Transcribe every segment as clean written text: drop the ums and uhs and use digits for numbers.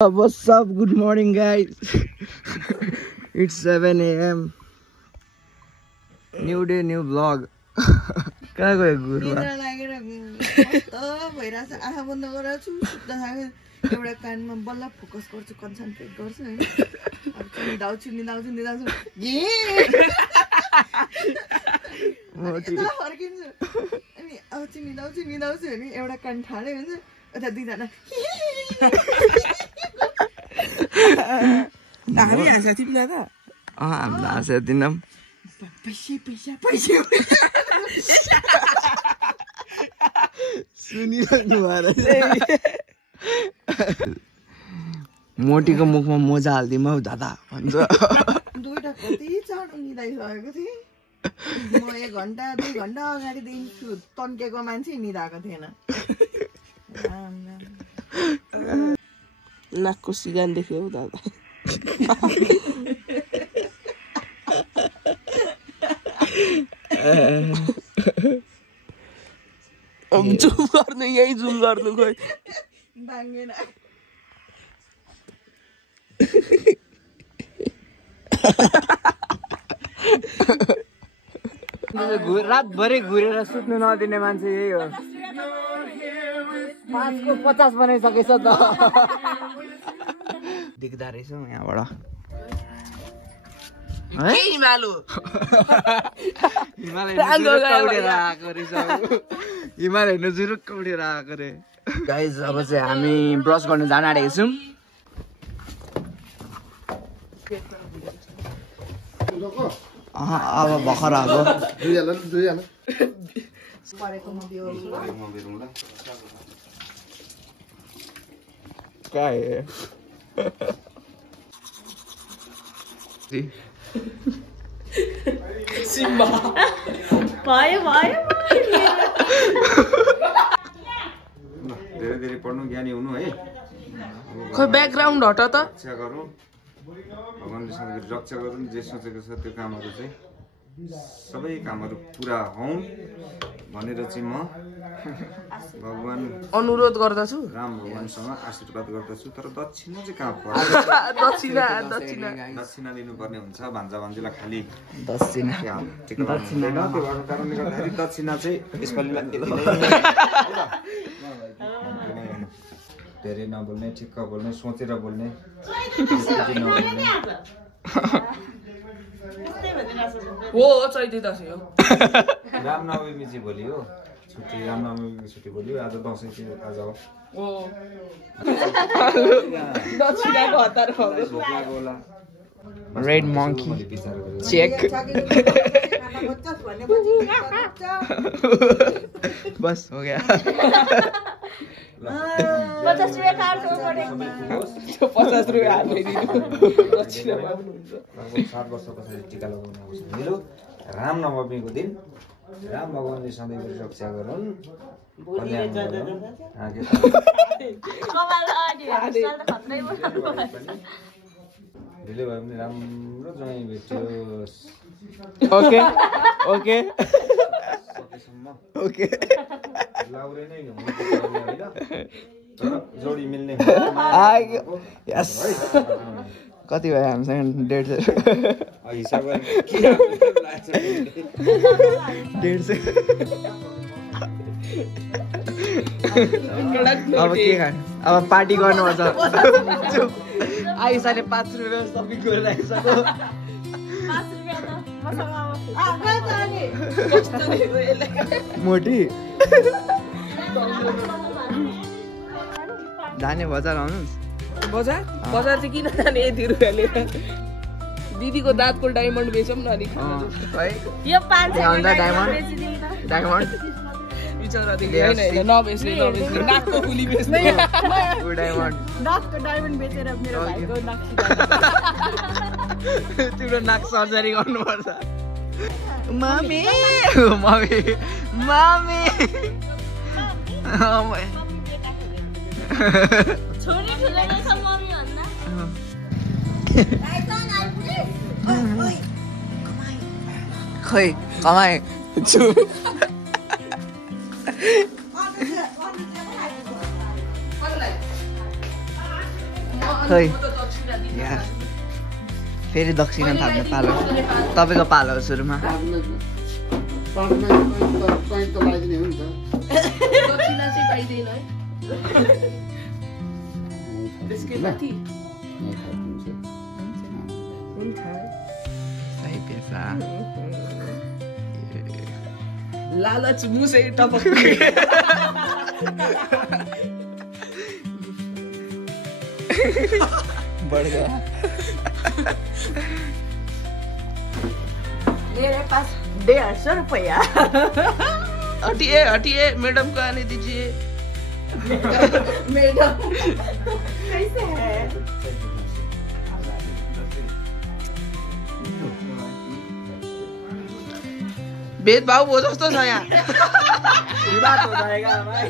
What's up? Good morning, guys. It's 7 a.m. New day, new vlog. कहाँ गयो गुरुमा? निद्रा लागेर भइरहेछ आँखा बन्द गरेर छु सुत्दा एउटा कानमा बल्ल फोकस गर्छु कन्सन्ट्रेट गर्छु हैन अब निदाउँछु फर्किन्छु अनि अब चाहिँ निदाउँछु भने एउटा कान ठाडै हुन्छ उता दुईजना हामी हाँस्छ तिमीलाई त हामीलाई हाँस्छ दिनम पैसा सुनिरहनु भएर मोटीको मुखमा मोजा हाल्दिउँ हौ दादा भन्छ दुईटा कति चाँडो निदाइसकेको थिएँ म 1 घण्टा 2 घण्टा अगाडिदेखि तन्केको मान्छे निदाएको थिएन नाकको सिगान देख्यो हौ दादा जुम गर्नु यही जुम गर्नु खोइ बाङ्गेन रातभरि घुरेर सुत्नु नदिने मान्छे यही हो 5 को 50 बनाइसकेछ त देख्दा रहेछ यहाँबाट हिमालु हिमाल हेर्नु जुरुक्क उठेर आएको रे गाइज अब चाहिँ हामी ब्रस गर्नु जान आँटेको छौँ अब भर्खर आएको सिम्बा भयो धेरै पढ्नु ज्ञानी हुनु है खोइ ब्याकग्राउन्ड हट त रक्षा गरौँ भगवान्ले सधैँ रक्षा गरौँ जे सोचेको छ त्यो कामहरू चाहिँ सबै कामहरू पुरा हुन् भनेर चाहिँ म भगवान अनुरोध गर्दछु राम भगवानसँग आशीर्वाद गर्दछु तर दक्षिणा चाहिँ कहाँ पर्छ दक्षिणा दिनुपर्ने हुन्छ भान्जा भान्जीलाई खालि दक्षिणा त्यो भएको कारणले गर्दाखेरि दक्षिणा चाहिँ यसपालि धेरै नबोल्ने ठिक्क बोल्ने सोचेर बोल्ने हो चैते दशैं हो रामनवमी चाहिँ भोलि हो छुट्टी रामनवमी छुट्टी भोलि आज दसैँ चाहिँ आज हो दक्षिणाको हतार भोक लाग्यो होला रेड मंकी चेक बस हो गया 50 रुपैयाँ काट्नु पर्यो 50 रुपैयाँ हालिदिनु दक्षिणा पाउनुहुन्छ 7 वर्ष पछाडि टीका लगाउन आउँछ मिलो रामनवमीको दिन राम भगवानले सधैँ रक्षा गरून् कल्याण गरून् ढिलो भयो भने राम्रो ज्वाइँ भेटियोस् ओके ओके लाउरे नै हुनुपर्छ होइन तर जोडी मिल्ने यस कति भयो हामीसँग 150 हिसाब गरेर अब के खाने अब पार्टी गर्नुपर्छ आइसाले 5 रुपैयाँ सपिङ गरेर आइसक्यो 5 रुपैयाँ मोटी जाने बजार आउनुहोस् बजार चाहिँ किन जाने यति रुपियाँ लिएर दिदीको दाँतको डायमन्ड बेचौँ न अलिक यो 500 डायमन्ड बिचरादेखि होइन नबेच्ने नाकको फुली बेच्ने नाकको डायमन्ड बेचेर मेरो भाइको नाक तिम्रो नाक सर्जरी गर्नुपर्छ मम्मी छोरी ठुलो रहेछ मम्मी भन्दा खै कमाए छु खै यार फेरि दक्षिणा थाप्ने पालो तपाईँको पालो हो सुरुमा दक्षिणा चाहिँ पाइँदैन है त्यसकै माथि हुन्छ सही पेसा लालच मुसै टपक बढ़ गया मेरे पास 150 रुपया हटिए मैडम को आने दीजिए मैडम कैसे है भेदभाव हो जस्तो छ यहाँ बात हो जाएगा भाई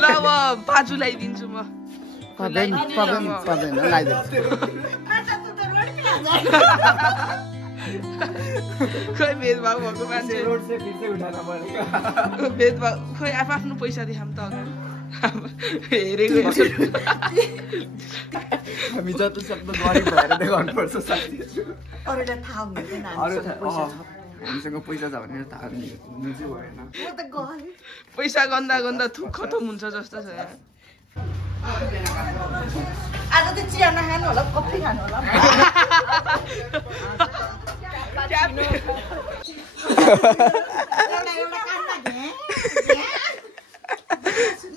ल अब बाजु लगाइदिन्छु म पर्दैन लगाइदिन्छु खै भेदभाव भएको मान्छे रोड से फिर से उठाना पड़ेगा भेदभाव खै आफ्नो पैसा देखाम त हेरेको हामी जति सक्दो गरिब भएर देखाउनुपर्छ साथीहरू अरूलाई थाहा हुँदैन हामीसँग पैसा छ भनेर थाहा हुनु चाहिँ भएन म त गएँ पैसा गन्दा गन्दा थुक खतम हुन्छ जस्तो छ यहाँ आज त चिया नखानु होला कफी खानु होला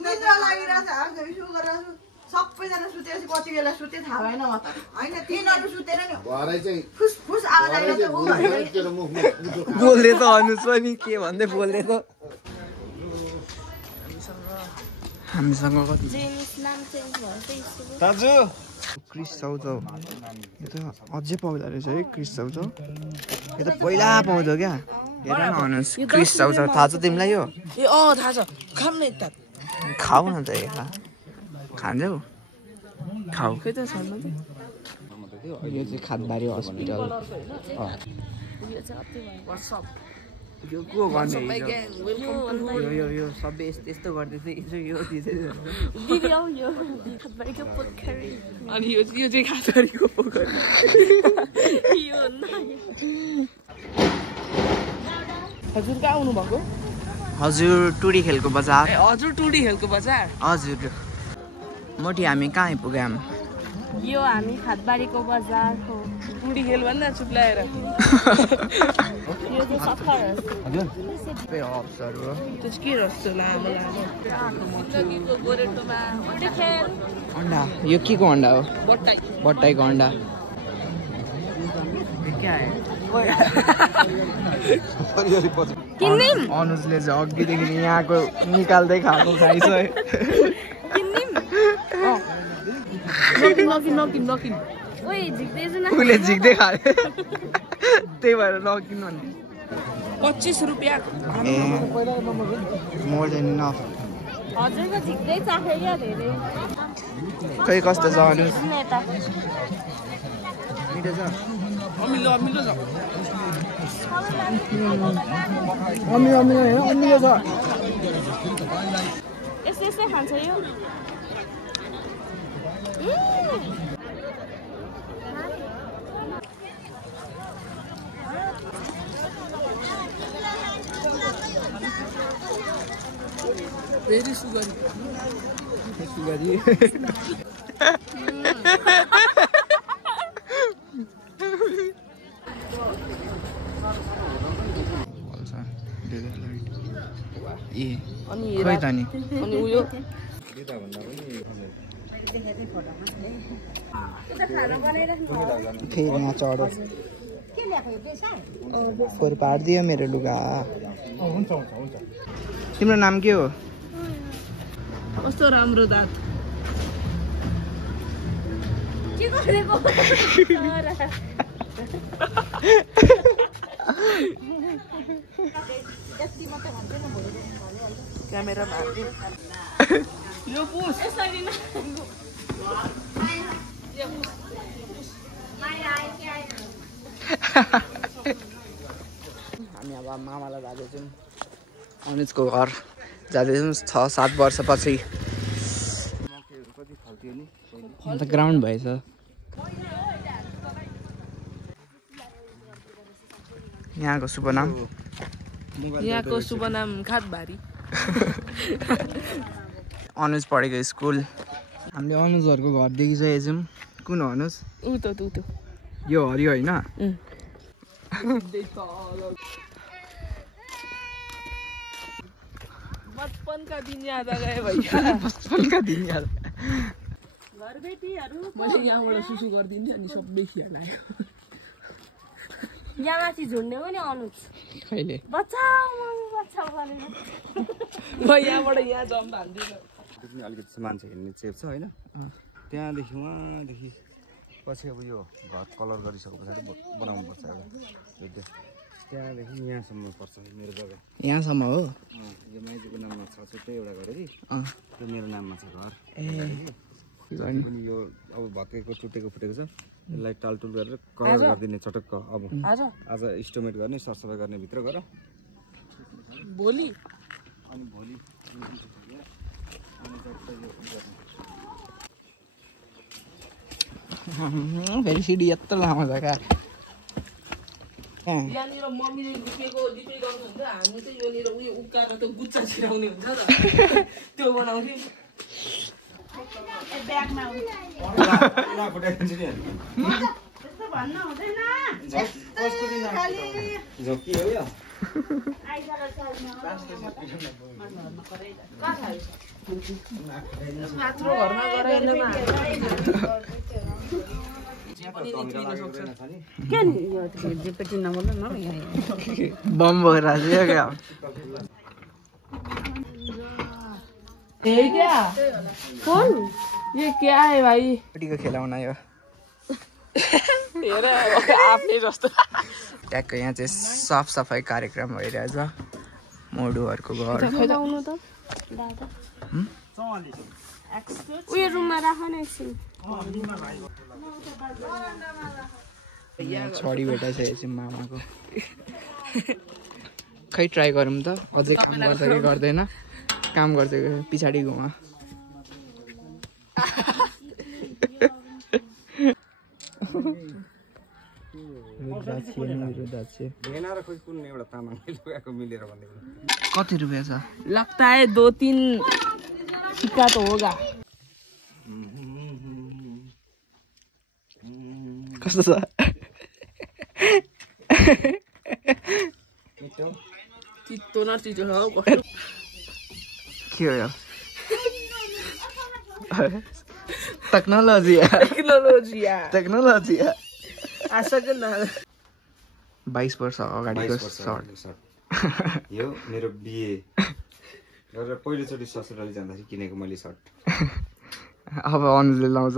निद्रा लागिरहेछ सबैजना सुतेपछि कति बेला सुते थाहा भएन म त होइन तिनीहरू सुतेर नि फुसफुस आवाज आइरहेछ बोल्दै त अनुज पनि के भन्दै बोल्दै त हामीसँग कति दाजु क्रिस चाउचाउ यो त अझै पाउँदो रहेछ है क्रिस चाउचाउ यो त पहिला पाउँछ क्या हेर न अनुज क्रिस चाउचाउ थाहा छ तिमीलाई यो ए थाहा छ खाम न यता खाऊ न त एक खान्छौ खाऊ खै त छैन यो चाहिँ खादबारी हस्पिटल यो को गर्ने यो सबै यस्तो गर्दैछ यो अनि यो चाहिँ खादबारीको पोखरी हजुर कहाँ आउनु भएको हजुर टुडी खेलको बजार ए हजुर टुडी खेलको बजार हजुर मोटी हामी कहाँ आइपुग्यौँ यो हामी खादबारीको बजार हो टुडी खेल भन्दा चुप्लाएर यो चाहिँ सफर सबै हब्सहरू हो त्यस के रस्छ लामो लामो जिन्दगीको गोरेटोमा अन्डा यो के को अन्डा हो बट्टाई बट्टाईको अन्डा अनुजले चाहिँ अघिदेखि यहाँको निकाल्दै खाएको खाइसक्यो नकिन ओइ झिक्दैछ न उसले झिक्दै खायो त्यही भएर नकिन भने 25 रुपियाँ ए मोर देन इनफ हजुर त झिक्दै चाख्यो क्या धेरै खै कस्तो छ अनुज यता मिठो छ अमिलो छ अमिलो छ यस्तै खान्छ यो भेरी सुगरी अनि खै त नि अनि उयो फेरि यहाँ चढो फोहोर पारिदियो मेरो लुगा तिम्रो नाम के हो कस्तो राम्रो दाँत के गरेको क्यामेरा यो पुस हामी अब मामालाई जाँदैछौँ अनुजको घर जाँदैछौँ 6-7 वर्षपछि अन्त ग्राउन्ड भएछ यहाँको शुभ नाम यहाँको शुभ नाम खातबारी अनुज पढेको स्कुल हामीले अनुजहरूको घरदेखि चाहिँ एकछिन कुन हो अनुज ऊ त यो हरियो होइन बचपन का दिन याद आ गए भैया बचपन का दिन याद मैले यहाँबाट सुसु गरिदिन्छु अनि सबै खिया लाग्यो यहाँ माथि झुन्ने हो नि अनुज कहिले बचाऊ मम्मी बचाऊ भनेर म यहाँबाट यहाँ जम्प हाल्दिनँ पनि अलिकति मान्छे हिँड्ने चेप छ होइन त्यहाँदेखि उहाँदेखि पछि अब यो घर कलर गरिसके पछाडि बनाउनु पर्छ एउटा त्यहाँदेखि यहाँसम्म पर्छ मेरो जग्गा यहाँसम्म हो यो माइतीको नाममा छ छुट्टै एउटा घर कि त्यो मेरो नाममा छ घर अनि यो अब भत्केको टुटेको फुटेको छ यसलाई टालटुल गरेर कलर गरिदिने चटक्क अब आज इस्टिमेट गर्ने सरसफाइ गर्ने भित्र गर भोलि अनि भोलि फेरि सिडी यत्रो लामो छ क्या यहाँनिर मम्मीले लुकेको डिपे गर्नुहुन्छ हामी चाहिँ योनिर उयो उक्काको त्यो गुच्चा छिराउने हुन्छ त त्यो बनाउँथ्यौँ बम बोकेर क्या क्या कौन ये क्या है भाई केटीको खेलाउन यो हेर आफ्नै जस्तो ट्याक्क यहाँ चाहिँ साफ सफाइ कार्यक्रम भइरहेछ मोडुहरूको घर खेलाउनु त दादा उयो रुममा राख न एकछिन छोडी भेटाइसकेपछि मामाको खै ट्राई गरौँ त अझै काम गर्छ कि गर्दैन काम गर्छ पछाडि घुमा कति रुपियाँ छ लगता है 2-3 सिक्का तो होगा कस्तो छ चित्तो न चिजो हो के हो यो टेक्नोलोजी आशा न 22 वर्ष अगाडिको सर्ट यो मेरो बिए गरेर पहिलोचोटि ससुराली जाँदाखेरि किनेको मैले सर्ट अब अनुजले लाउँछ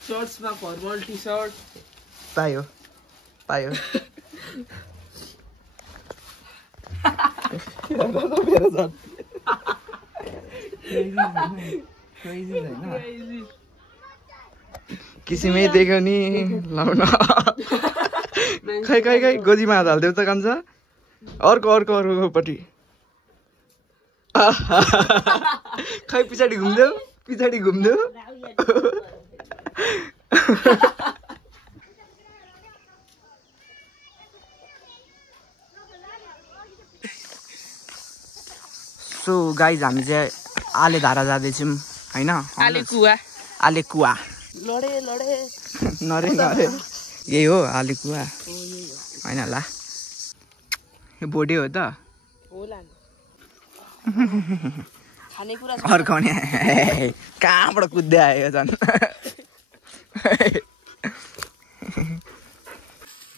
शर्ट्समा फर्मल टी सर्ट पायो किसिमै देख्यो नि लाउन खै गोजीमा हात हालिदेऊ त कान्छ अर्कोपट्टि खै पछाडि घुम्देऊ सो गाइज हामी चाहिँ आले धारा जाँदैछौँ होइन आले कुवा नरे यही हो आले कुवा होइन ला यो बोडे हो त अर्काउने कहाँबाट कुद्दै आयो झन्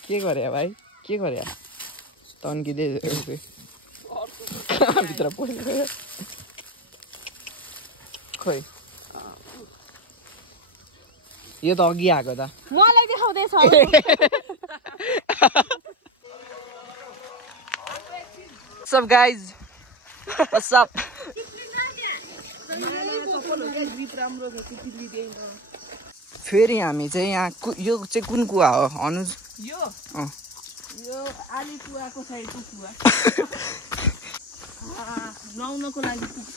के गरे भाइ के गरे तन्किँदै भित्र पस्यो खोइ यो त अघि आएको त मलाई देखाउँदैछ What's up guys? What's up? फेरि हामी चाहिँ यहाँ यो चाहिँ कुन कुवा हो अनुज यो आली कुवाको साइडको कुवा नुहाउनको लागि पुग्छ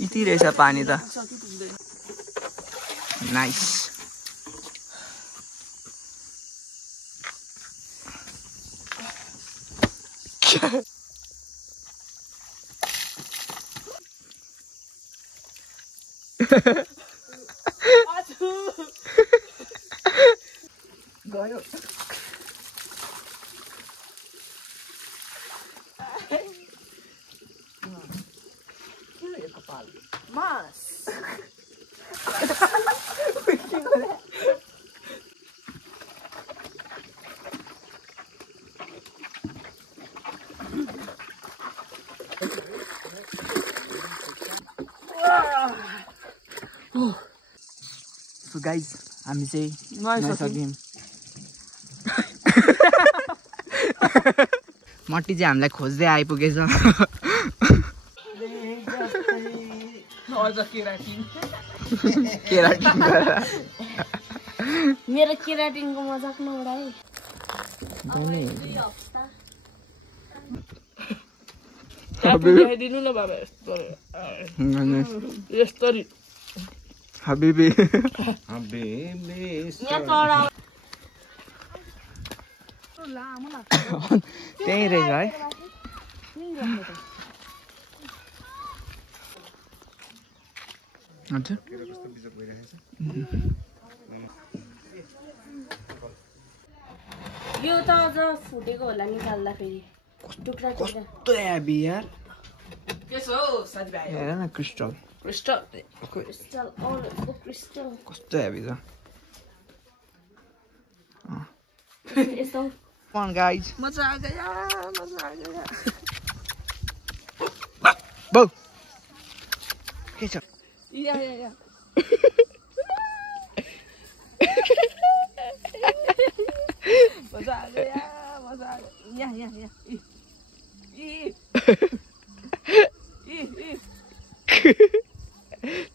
यति रहेछ पानी त नाइस गयो मास सो गाइज हामी चाहिँ नुहाइसक्यौँ मट्टी चाहिँ हामीलाई खोज्दै आइपुगेछ मेरो केराटिनको मजाक नउडाए दिनु न बाबा यस्तरी हबिबी त्यही रहेछ है हजुर यो त अझ फुटेको होला निकाल्दाखेरि टुक्रा टुक्रा कस्तो हेभी यार के छ हौ साथीभाइ हेर न क्रिस्टल क्रिस्टल क्रिस्टल औरको क्रिस्टल कस्तो हेभी छ यस्तो Come on guys मजा आ गया बौ के छ या मजा आ गया या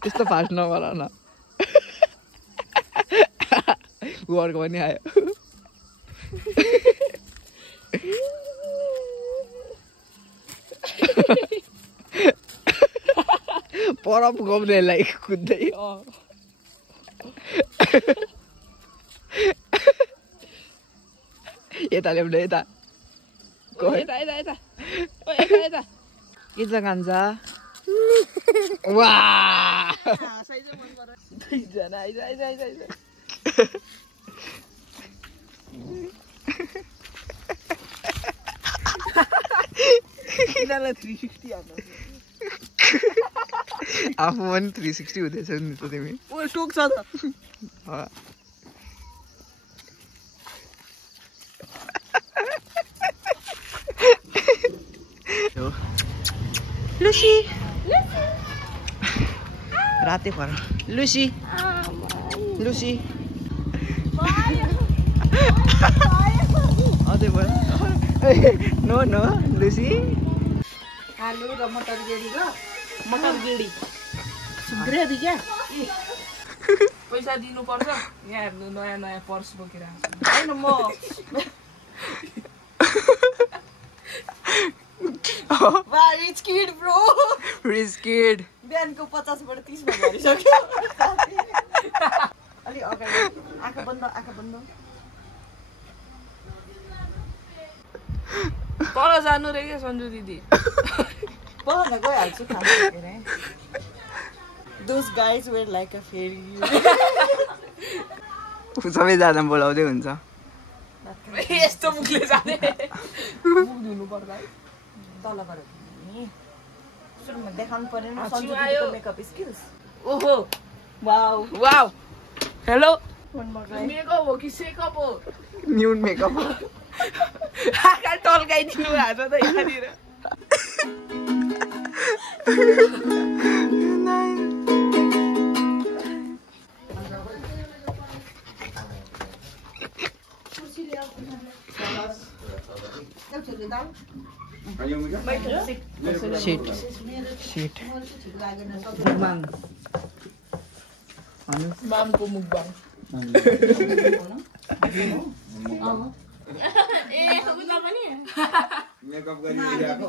त्यस्तो फास्ट नगर न ऊ अर्को पनि आयो पर पुगाउनेलाई कुद्दै यता ल्याउने यता के चाहिँ खान्छ वा आफू पनि 360 हुँदैछ नि त तिमी टोक्छ त लुसी रातै पर लुसी लुसी अझै भयो नो नो लुसी आलु र मटर गेडी ग्रेभी क्या पैसा दिनुपर्छ यहाँ हेर्नु नयाँ पर्स बोकेर होइन म rich kid bro rich kid बिहानको 50 बाट 30 मा गरिसक्यो अलि अगाडि आँखा बन्द तल जानु रे के सन्जु दिदी बहन गइहाल्छु खाना हेरे Those guys were like a fairy. सबैजना बोलाउँदै हुन्छ यस्तो मुखले जाने मुख धुनु पर्दा तल गरे नि सुरुमा देखाउनु पर्दैन सन्जुको मेकअप स्किल्स ओहो वाउ हेलो मेकअप हो कि सेकअप हो न्यून मेकअप आँखा टल्काइदिनु भएको छ त यहाँनिर Shit. मामको मुखबाङ मेकअप गरिरहेको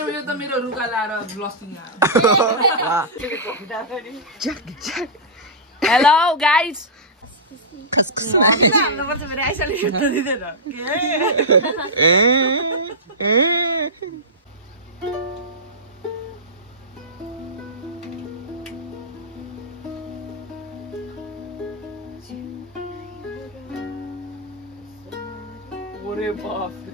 अनि यो त मेरो रुगा लाएर ब्लस्टिङ आयो हेलो गाइस हाल्नुपर्छ फेरि आइसले सुत्न दिँदैन ओरे बाफ